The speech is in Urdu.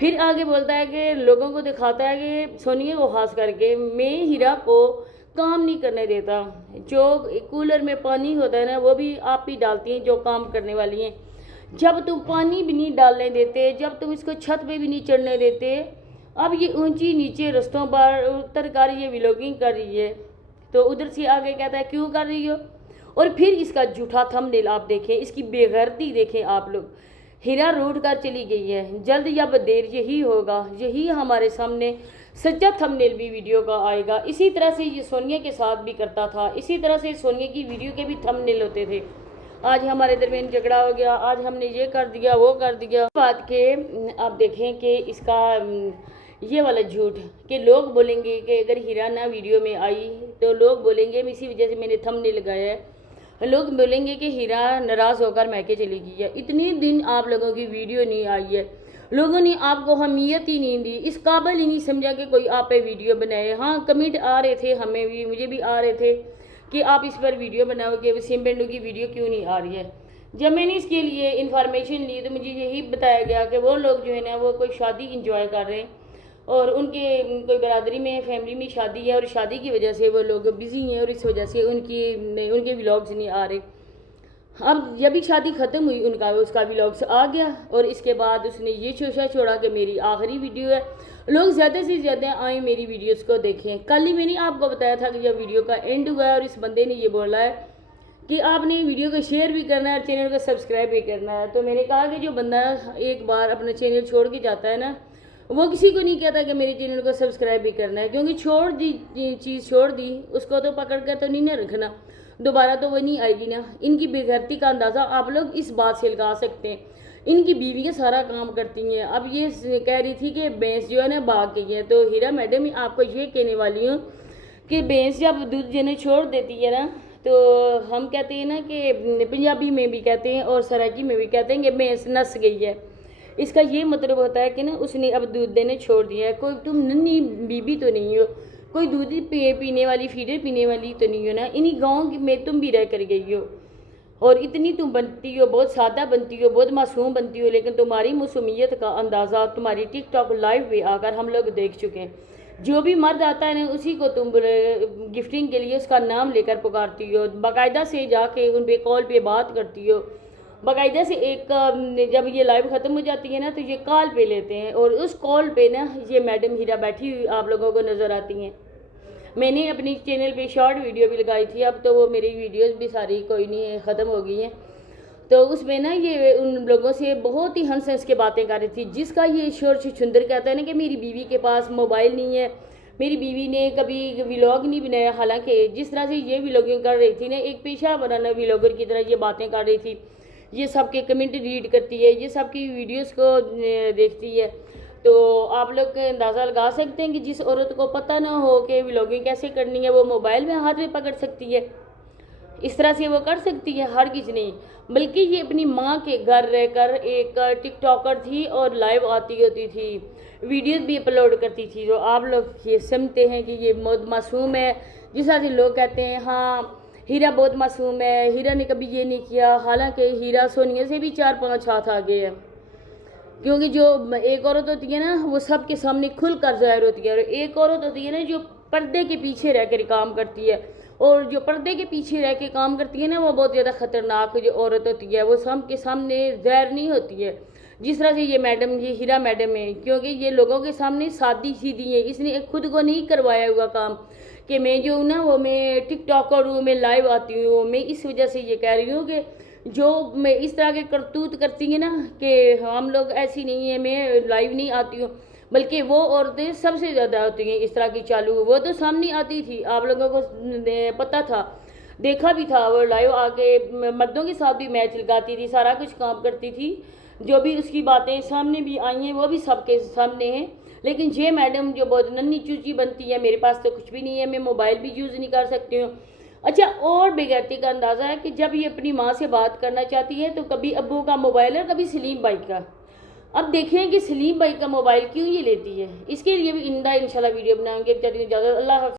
پھر آگے بولتا ہے کہ لوگوں کو دکھاتا ہے کہ سونیا کو خاص کر کے میں ہیرا کو کام نہیں کرنے دیتا، جو کولر میں پانی ہوتا ہے نا وہ بھی آپ ہی ڈالتی ہیں جو کام کرنے والی ہیں، جب تم پانی بھی نہیں ڈالنے دیتے، جب تم اس کو چھت پہ بھی نہیں چڑھنے دیتے، اب یہ اونچی نیچے رستوں پر اتر کر یہ ولاگنگ کر رہی ہے، تو ادھر سے آگے کہتا ہے کیوں کر رہی ہو؟ اور پھر اس کا جھوٹا تھمبنیل آپ دیکھیں، اس کی بے غیرتی دیکھیں آپ لوگ، ہیرا روٹ کر چلی گئی ہے، جلد یا بدیر یہی ہوگا، یہی ہمارے سامنے سچا تھمبنیل بھی ویڈیو کا آئے گا۔ اسی طرح سے یہ سونیا کے ساتھ بھی کرتا تھا، اسی طرح سے سونیا کی ویڈیو کے بھی تھمبنیل ہوتے تھے، آج ہمارے درمیان جھگڑا ہو گیا، آج ہم نے یہ کر دیا وہ کر دیا۔ بات کہ آپ دیکھیں کہ اس کا یہ والا جھوٹ کہ لوگ بولیں گے کہ اگر ہیرا نہ ویڈیو میں آئی تو لوگ بولیں گے اسی وجہ سے میں نے تھمبنیل لگایا ہے، لوگ بولیں گے کہ ہیرا ناراض ہو کر میکے چلی گئی ہے۔ اتنی دن آپ لوگوں کی ویڈیو نہیں آئی ہے، لوگوں نے آپ کو اہمیت ہی نہیں دی، اس قابل ہی نہیں سمجھا کہ کوئی آپ پہ ویڈیو بنائے۔ ہاں کمنٹ آ رہے تھے، ہمیں بھی، مجھے بھی آ رہے تھے کہ آپ اس پر ویڈیو بناؤ گے، وسیم پنڈو کی ویڈیو کیوں نہیں آ رہی ہے۔ جب میں نے اس کے لیے انفارمیشن لی تو مجھے یہی بتایا گیا کہ وہ لوگ جو ہے نا وہ کوئی شادی انجوائے کر رہے ہیں، اور ان کے کوئی برادری میں فیملی میں شادی ہے، اور شادی کی وجہ سے وہ لوگ بزی ہیں، اور اس وجہ سے ان کے ولاگز نہیں آ رہے۔ اب جب بھی شادی ختم ہوئی اس کا ولاگز آ گیا، اور اس کے بعد اس نے یہ شوشہ چھوڑا کہ میری آخری ویڈیو ہے، لوگ زیادہ سے زیادہ آئیں میری ویڈیوز کو دیکھیں۔ کل ہی میں نے آپ کو بتایا تھا کہ جب ویڈیو کا اینڈ ہوا ہے اور اس بندے نے یہ بولا ہے کہ آپ نے ویڈیو کو شیئر بھی کرنا ہے اور چینل کو سبسکرائب بھی کرنا ہے، تو میں نے کہا کہ جو بندہ ایک بار اپنا چینل چھوڑ کے جاتا ہے نا وہ کسی کو نہیں کہتا کہ میرے چینل کو سبسکرائب بھی کرنا ہے، کیونکہ چھوڑ دی چیز چھوڑ دی، اس کو تو پکڑ کر تو نہیں نہ رکھنا، دوبارہ تو وہ نہیں آئے گی نا۔ ان کی بے غیرتی کا اندازہ آپ لوگ اس بات سے لگا سکتے ہیں، ان کی بیویاں سارا کام کرتی ہیں۔ اب یہ کہہ رہی تھی کہ بھینس جو ہے نا بھاگ گئی ہے، تو ہیرا میڈم آپ کو یہ کہنے والی ہوں کہ بھینس جب دودھ دینا چھوڑ دیتی ہے نا تو ہم کہتے ہیں نا کہ پنجابی میں بھی کہتے ہیں اور سرائکی میں بھی کہتے ہیں کہ بھینس نس گئی ہے، اس کا یہ مطلب ہوتا ہے کہ نا اس نے اب دودھ دینے چھوڑ دیا ہے۔ کوئی تم ننھی بیوی تو نہیں ہو، کوئی دودھ پینے والی فیڈر پینے والی تو نہیں ہو نا، انہی گاؤں میں تم بھی رہ کر گئی ہو، اور اتنی تم بنتی ہو، بہت سادہ بنتی ہو، بہت معصوم بنتی ہو، لیکن تمہاری معصومیت کا اندازہ تمہاری ٹک ٹاک لائیو پہ آ کر ہم لوگ دیکھ چکے ہیں۔ جو بھی مرد آتا ہے نا اسی کو تم گفٹنگ کے لیے اس کا نام لے کر پکارتی ہو، باقاعدہ سے جا کے ان پہ کال پہ بات کرتی ہو، باقاعدہ سے ایک جب یہ لائیو ختم ہو جاتی ہے نا تو یہ کال پہ لیتے ہیں، اور اس کال پہ نا یہ میڈم ہیرا بیٹھی ہوئی آپ لوگوں کو نظر آتی ہیں۔ میں نے اپنی چینل پہ شارٹ ویڈیو بھی لگائی تھی، اب تو وہ میری ویڈیوز بھی ساری کوئی نہیں ہے، ختم ہو گئی ہیں، تو اس میں نا یہ ان لوگوں سے بہت ہی ہنس ہنس کے باتیں کر رہی تھی، جس کا یہ شور چھچندر کہتا ہے نا کہ میری بیوی کے پاس موبائل نہیں ہے، میری بیوی نے کبھی ولاگ نہیں بنایا، حالانکہ جس طرح سے یہ ولاگنگ کر رہی تھی نا ایک پیشہ ورانہ ولاگر کی طرح یہ باتیں کر رہی تھی، یہ سب کے کمنٹ ریڈ کرتی ہے، یہ سب کی ویڈیوز کو دیکھتی ہے، تو آپ لوگ اندازہ لگا سکتے ہیں کہ جس عورت کو پتہ نہ ہو کہ ولاگنگ کیسے کرنی ہے وہ موبائل میں ہاتھ میں پکڑ سکتی ہے، اس طرح سے وہ کر سکتی ہے؟ ہرگز نہیں، بلکہ یہ اپنی ماں کے گھر رہ کر ایک ٹک ٹاکر تھی اور لائیو آتی ہوتی تھی، ویڈیوز بھی اپلوڈ کرتی تھی، جو آپ لوگ یہ سمجھتے ہیں کہ یہ بہت معصوم ہے، جس طرح سے لوگ کہتے ہیں ہاں ہیرا بہت معصوم ہے، ہیرا نے کبھی یہ نہیں کیا، حالانکہ ہیرا سونیا سے بھی 4-5 ہاتھ آگے ہے، کیونکہ جو ایک عورت ہوتی ہے نا وہ سب کے سامنے کھل کر ظاہر ہوتی ہے، اور ایک عورت ہوتی ہے نا جو پردے کے پیچھے رہ کر کام کرتی ہے، اور جو پردے کے پیچھے رہ کے کام کرتی ہے نا وہ بہت زیادہ خطرناک جو عورت ہوتی ہے، وہ سب کے سامنے ظاہر نہیں ہوتی ہے، جس طرح سے یہ میڈم، یہ ہیرا میڈم ہے، کیونکہ یہ لوگوں کے سامنے سادی سیدھی ہے، اس نے خود کو نہیں کروایا ہوا کام کہ میں جو ہوں نا وہ میں ٹک ٹاکر ہوں، میں لائیو آتی ہوں، میں اس وجہ سے یہ کہہ رہی ہوں کہ جو میں اس طرح کے کرتوت کرتی ہیں نا کہ ہم لوگ ایسی نہیں ہیں، میں لائیو نہیں آتی ہوں، بلکہ وہ عورتیں سب سے زیادہ ہوتی ہیں اس طرح کی چالو، وہ تو سامنے آتی تھی، آپ لوگوں کو پتہ تھا، دیکھا بھی تھا، وہ لائیو آ کے مردوں کے ساتھ بھی میچ لگاتی تھی، سارا کچھ کام کرتی تھی، جو بھی اس کی باتیں سامنے بھی آئی ہیں وہ بھی سب کے سامنے ہیں، لیکن یہ میڈم جو بہت ننھی چوچی بنتی ہے، میرے پاس تو کچھ بھی نہیں ہے، میں موبائل بھی یوز نہیں کر سکتی ہوں۔ اچھا، اور بے غیرتی کا اندازہ ہے کہ جب یہ اپنی ماں سے بات کرنا چاہتی ہے تو کبھی ابو کا موبائل ہے، کبھی سلیم بھائی کا، اب دیکھیں کہ سلیم بھائی کا موبائل کیوں یہ لیتی ہے، اس کے لیے بھی انشاءاللہ ویڈیو بنائیں گے۔ اجازت، اللہ حافظ۔